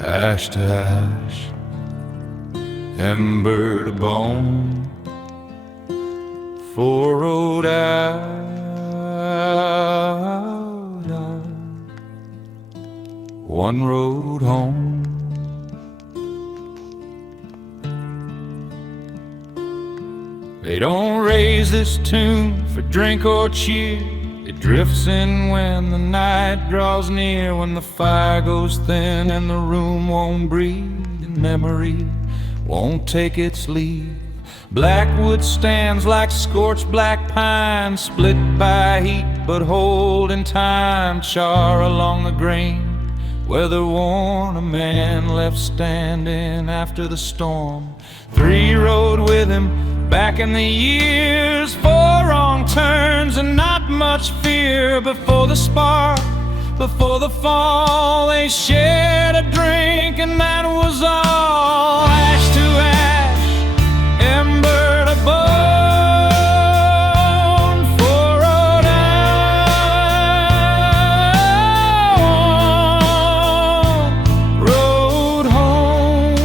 ash to ash, ember to bone, four road out, one road home. They don't raise this tune for drink or cheer. It drifts in when the night draws near, when the fire goes thin and the room won't breathe, and memory won't take its leave. Blackwood stands like scorched black pine, split by heat but holding time. Char along the grain, weather-worn, a man left standing after the storm. Three rode with him back in the years, four wrong turns and not much fear. Before the spark, before the fall, they shared a drink and that was all. Ash to ash, ember to bone, four road out, road home.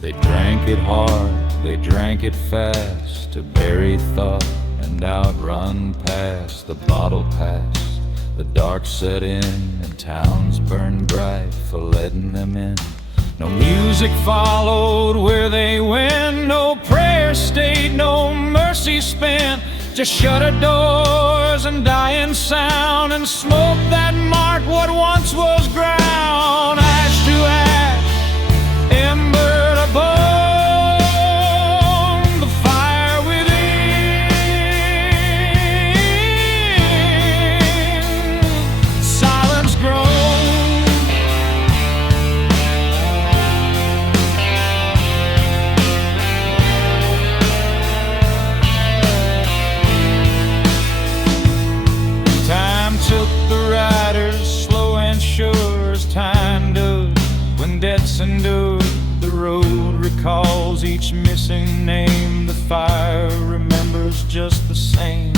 They drank it hard, they drank it fast, to bury thought and outrun past. The bottle passed, the dark set in, and towns burned bright for letting them in. No music followed where they went, no prayer stayed, no mercy spent. Just shuttered doors and dying sound, and smoke that marked what once was ground. Ash to ash, ember to bone, the fire within, silence grown. Time took the riders slow and sure, as time does when debts endure. The road recalls each missing name, the fire remembers just the same.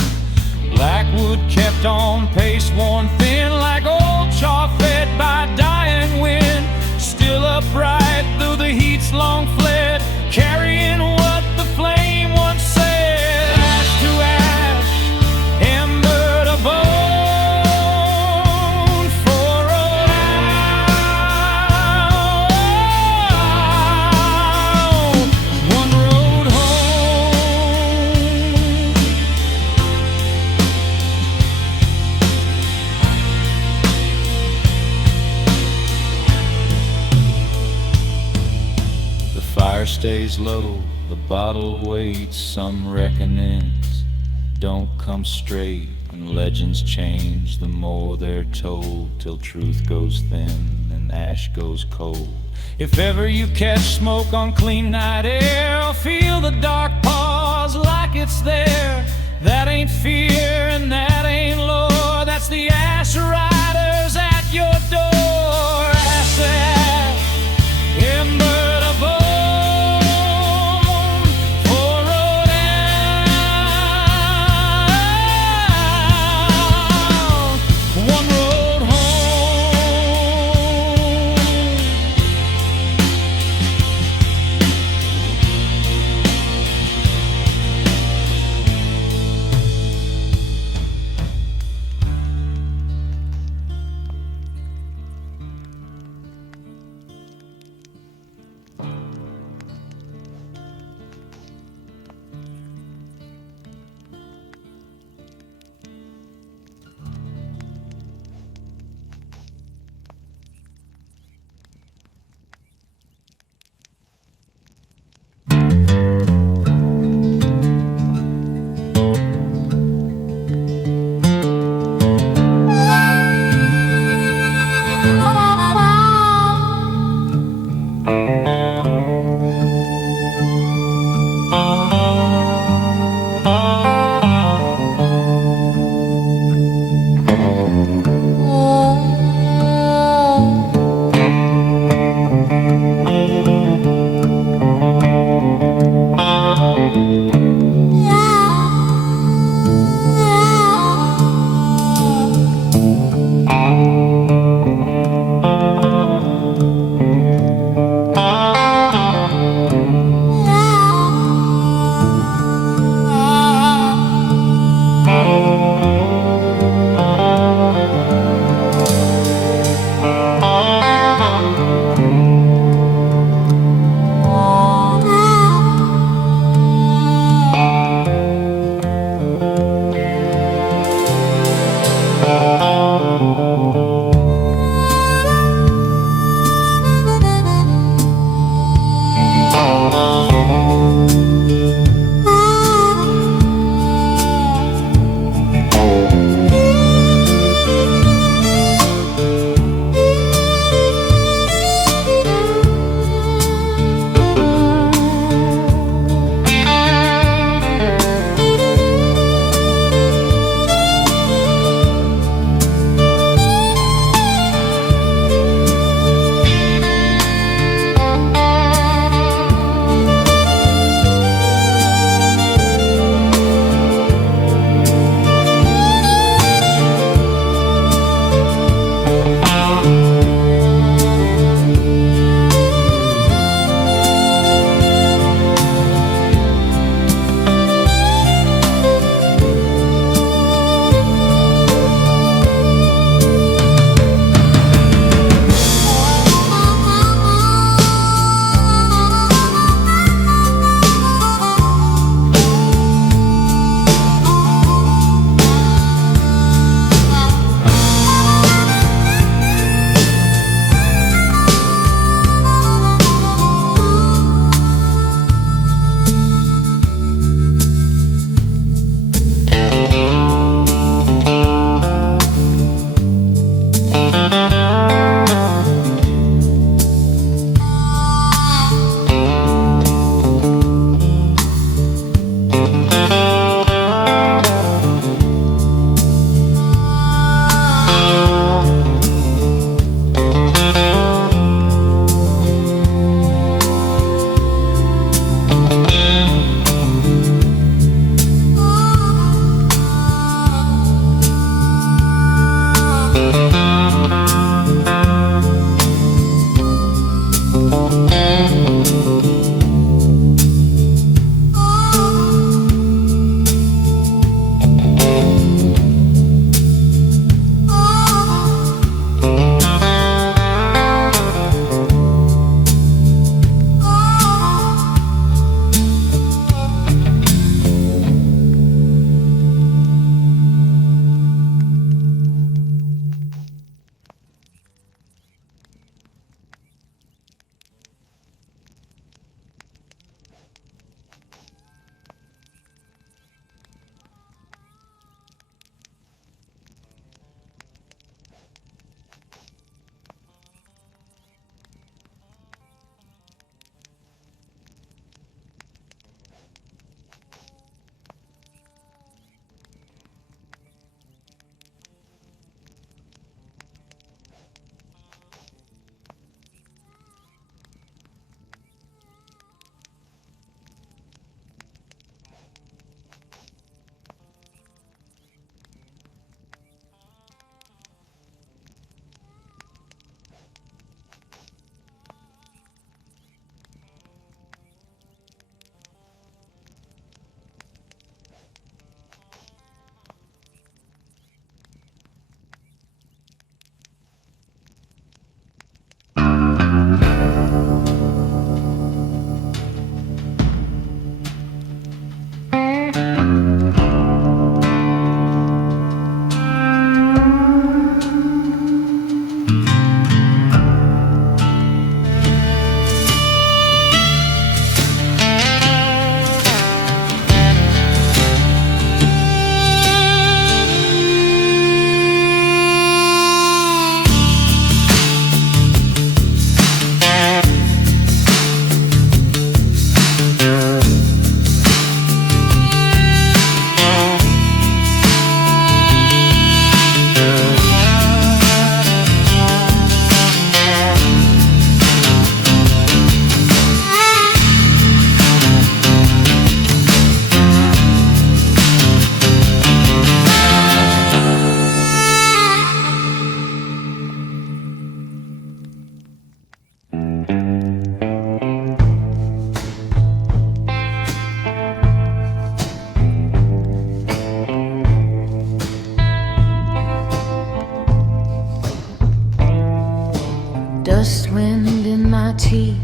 Blackwood kept on pace, worn thin like old chaw fed by dying wind. Still upright though the heat's long fled, carrying what the flame once said. Ash to ash, ember to bone, four road out, one road home. The fire stays low, the bottle waits. Some reckonings don't come straight, and legends change the more they're told, till truth goes thin and ash goes cold. If ever you catch smoke on clean night air, feel the dark pause like it's there. That ain't fear and that ain't lore, that's the ash riders at your door. Ash to ash, ember to bone, four road out, one road home. Dust wind in my teeth,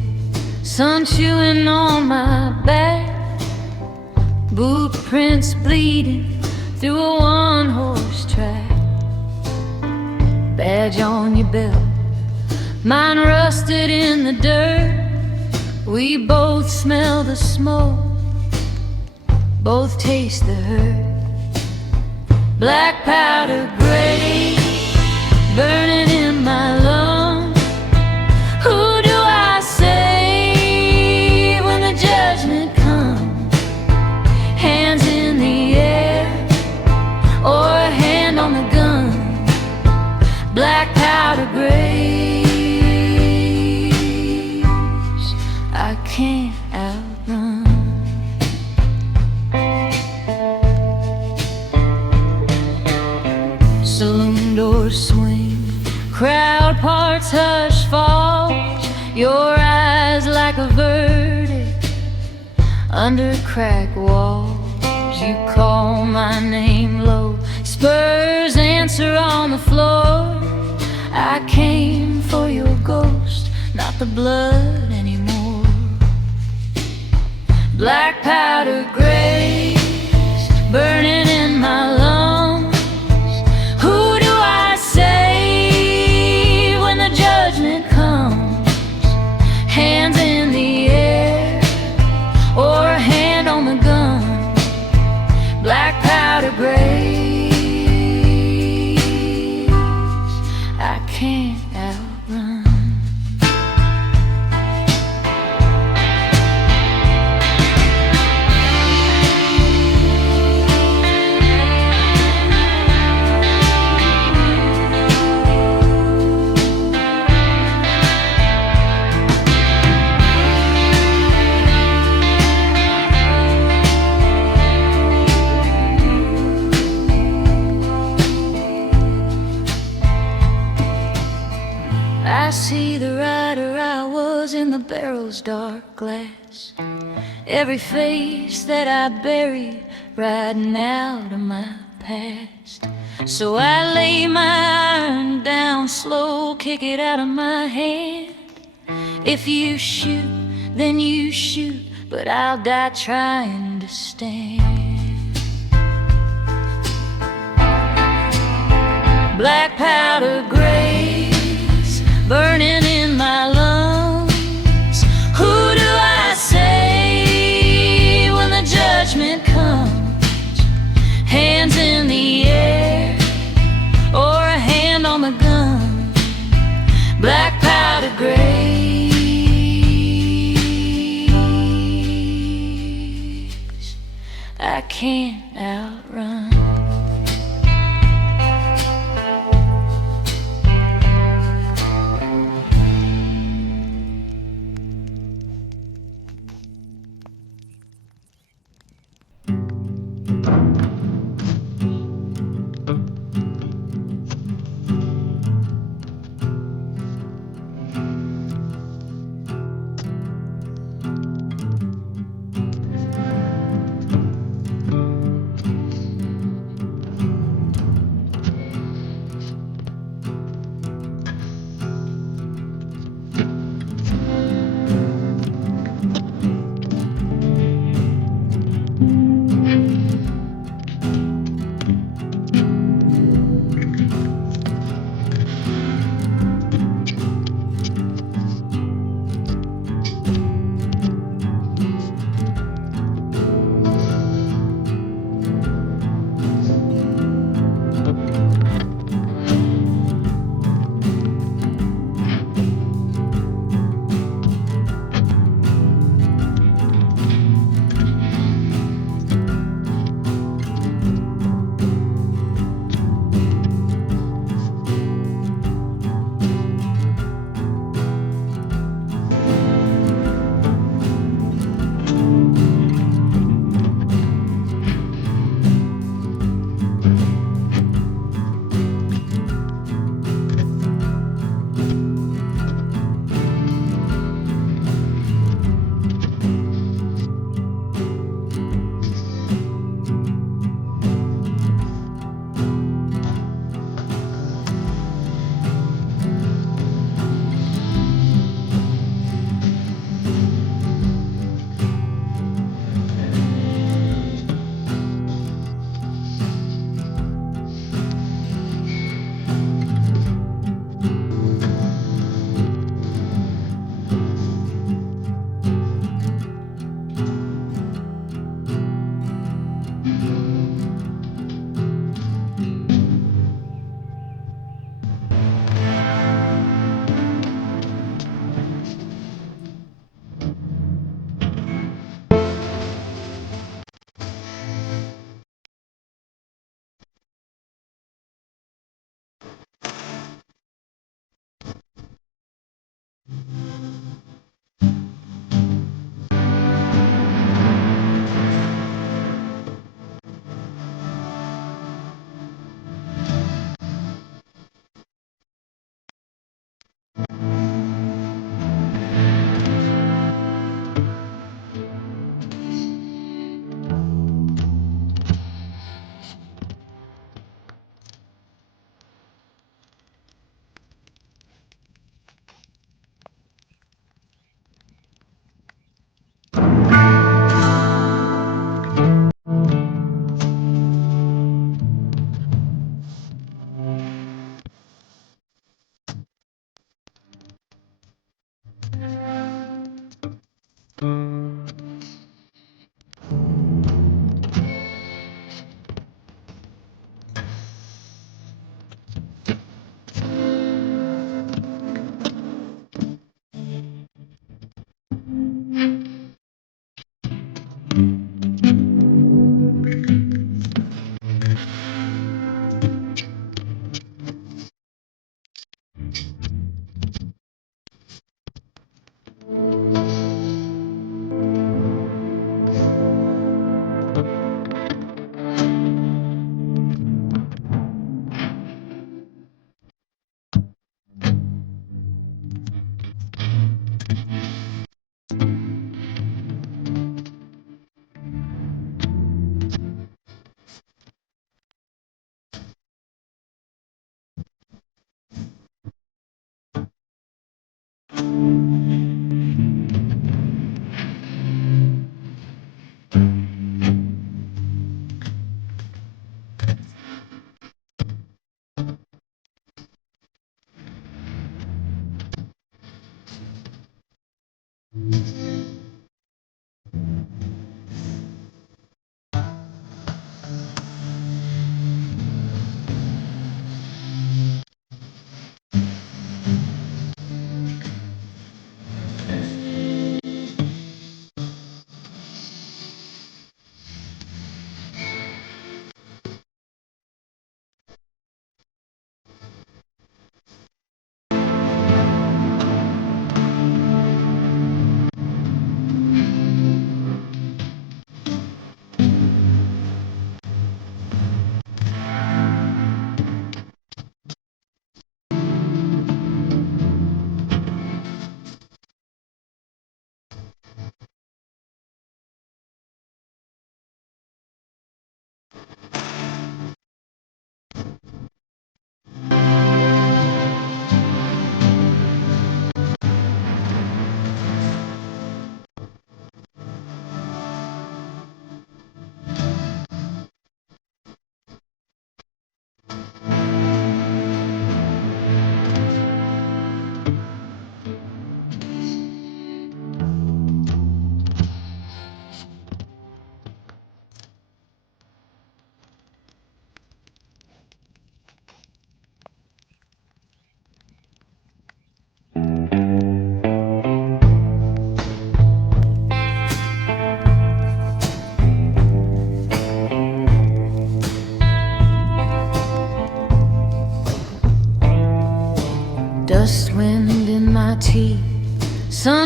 sun chewing on my back, boot prints bleeding through a one-horse track. Badge on your belt, mine rusted in the dirt. We both smell the smoke, both taste the hurt. Black powder gray, burning in my lungs. Who do I say when the judgment comes? Hands in the air, or a hand on the gun. Black powder grays, I can't outrun. Saloon doors swing, crowd parts, hush falls. Your eyes like a verdict under crack walls. You call my name low, spurs answer on the floor. I came for your ghost, not the blood anymore. Black powder grays, burning in my lungs. Who do I say when the judgment comes? Hands in the air, or a hand on the gun. Black powder grays, I can't outrun. I see the rider I was in the barrel's dark glass. Every face that I buried, riding out of my past. So I lay my iron down slow, kick it out of my hand. If you shoot, then you shoot, but I'll die trying to stand. Black powder grays, burning in my lungs. Who do I say when the judgment comes? Hands in the air, or a hand on the gun. Black powder grays, I can't outrun.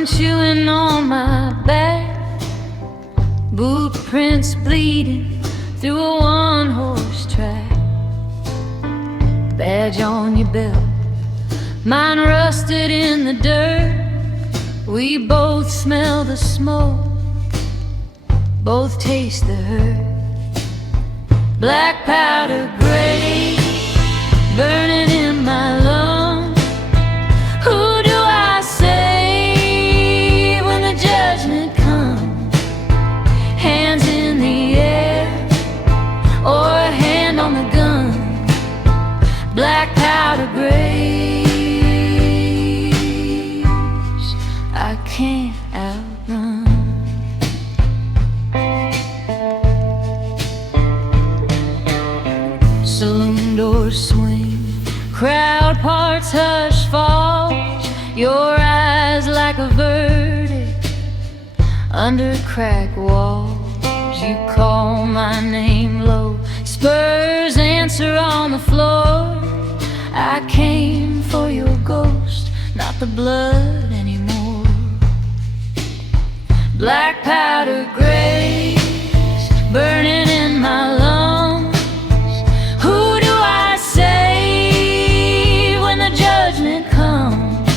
chewing on my back, boot prints bleeding through a one-horse track. Badge on your belt, mine rusted in the dirt. We both smell the smoke, both taste the hurt. Black powder gray, burning in my lungs. Who do I say when the judgment comes? Hands in the air, or a hand on the gun. Black powder grays, I can't outrun. Saloon doors swing, crowd parts, hush falls. Your eyes like a verdict under cracked walls. You call my name low, spurs answer on the floor. I came for your ghost, not the blood anymore. Black powder grays, burning in my lungs. Who do I say when the judgment comes?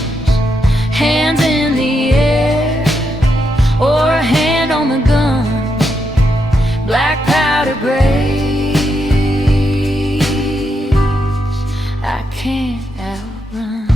Hands in the air, or a hand on the gun. Black powder grays, I can't outrun.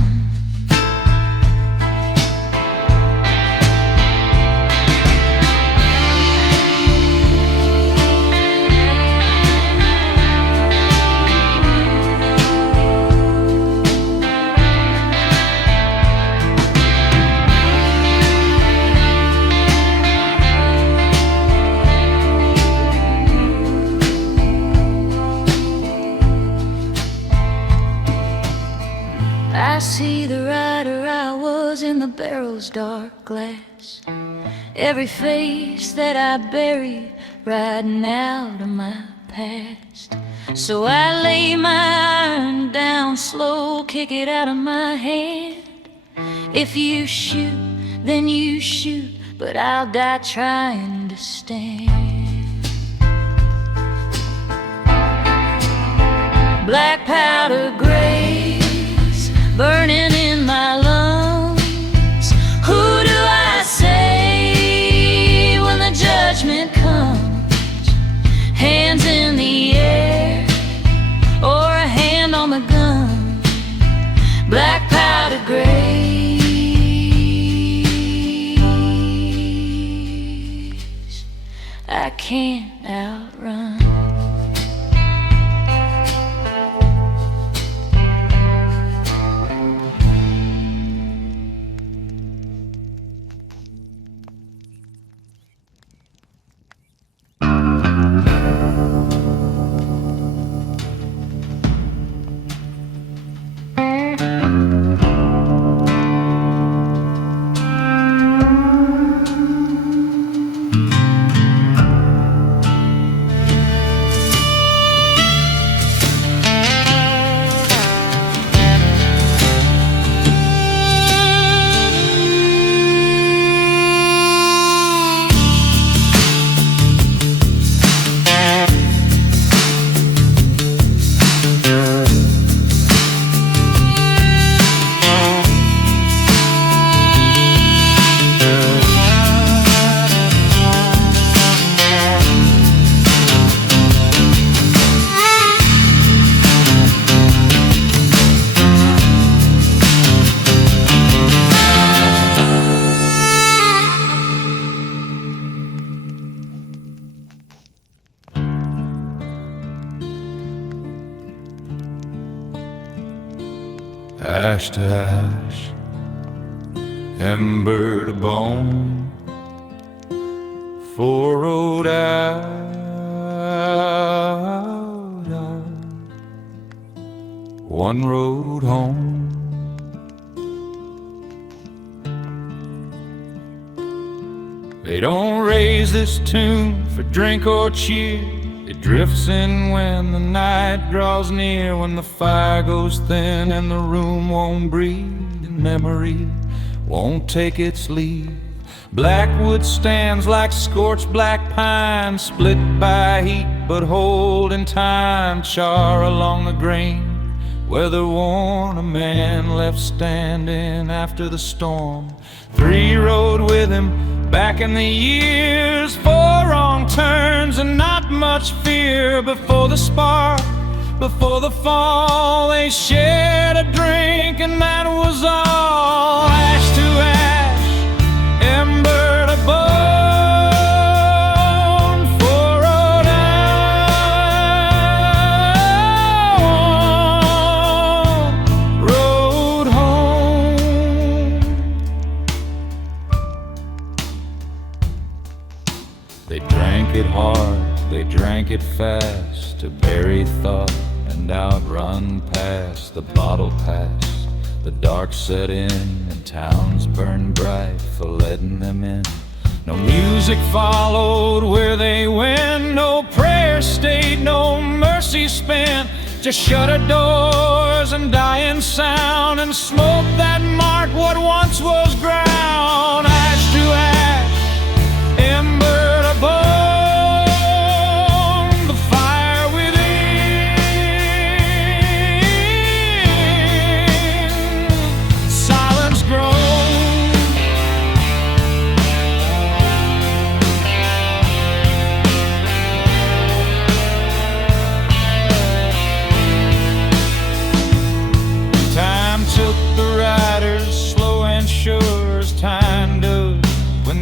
I see the rider I was in the barrel's dark glass. Every face that I buried, riding out of my past. So I lay my iron down slow, kick it out of my hand. If you shoot, then you shoot, but I'll die trying to stand. Black powder grays, burning in my lungs. Who do I say when the judgment comes? Hands in the air, or a hand on the gun. Black powder grays, I can't outrun. Ash to ash, ember to bone, furrowed out of one road home. They don't raise this tune for drink or cheer. It drifts in when the night draws near, when the fire goes thin and the room won't breathe, and memory won't take its leave. Blackwood stands like scorched black pine, split by heat but holding time. Char along the grain, weather-worn, a man left standing after the storm. 3 rode with him back in the years, 4 wrong turns and not much fear. Before the spark, before the fall, they shared a drink and that was all. Ash to ash, ember to bone, 4 rode out, rode home. They drank it hard, they drank it fast, to bury thought and outrun past. The bottle passed, the dark set in, and towns burned bright for letting them in. No music followed where they went, no prayer stayed, no mercy spent. Just shuttered doors and dying sound, and smoke that marked what once was ground. Ash to ash, ember to bone,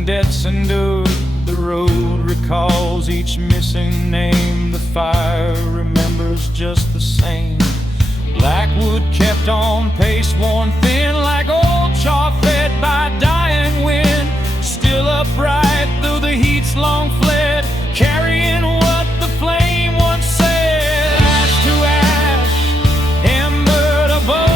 debts endured. The road recalls each missing name, the fire remembers just the same. Blackwood kept on pace, worn thin like old chaw fed by dying wind, still upright though the heat's long fled, carrying what the flame once said. Ash to ash, ember to bone,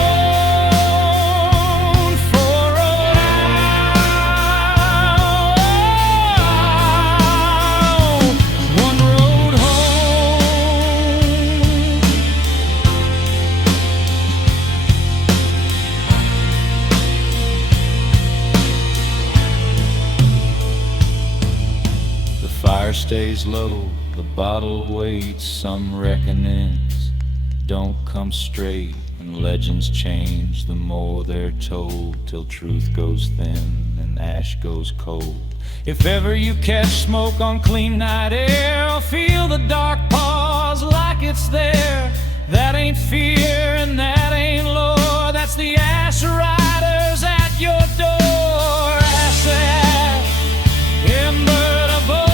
stays low, the bottle waits. Some reckonings don't come straight, and legends change the more they're told, till truth goes thin and ash goes cold. If ever you catch smoke on clean night air, feel the dark pause like it's there. That ain't fear and that ain't lore, that's the ash riders at your door. Ash to ash, ember to bone,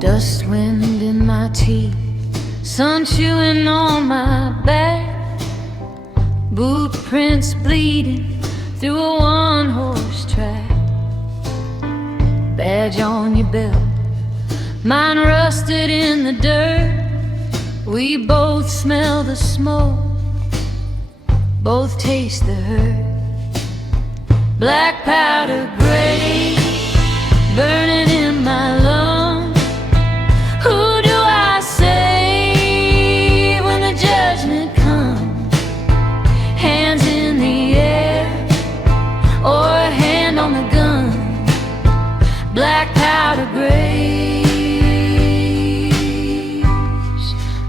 Dust wind in my teeth, sun chewing on my back, boot prints bleeding through a one-horse track. Badge on your belt, mine rusted in the dirt. We both smell the smoke, both taste the hurt. Black powder gray, burning in my lungs. Who do I say when the judgment comes? Hands in the air, or a hand on the gun. Black powder graves,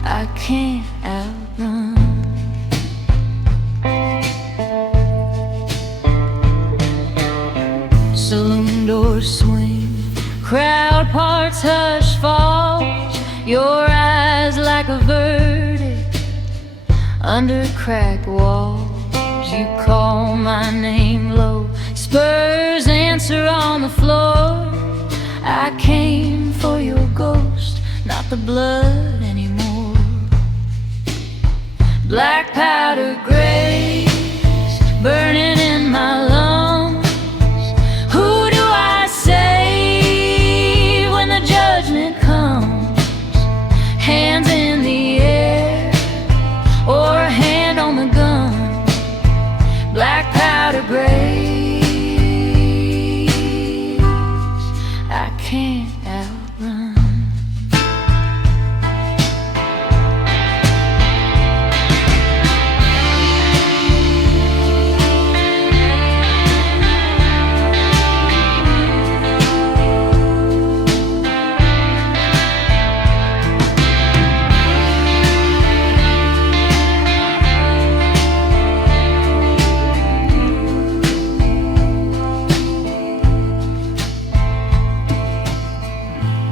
I can't outrun. Saloon doors swing, crowd parts, hush falls. Your eyes like a verdict under cracked walls. You call my name low, spurs answer on the floor. I came for your ghost, not the blood anymore. Black powder graves, burning in my lungs. Who do I say when the judgment comes? Hands in the air, or a hand on the gun. Black powder graves, I can't outrun.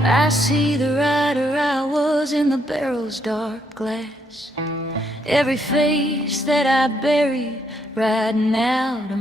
I see the rider I was in the barrel's dark glass. Every face that I buried riding out of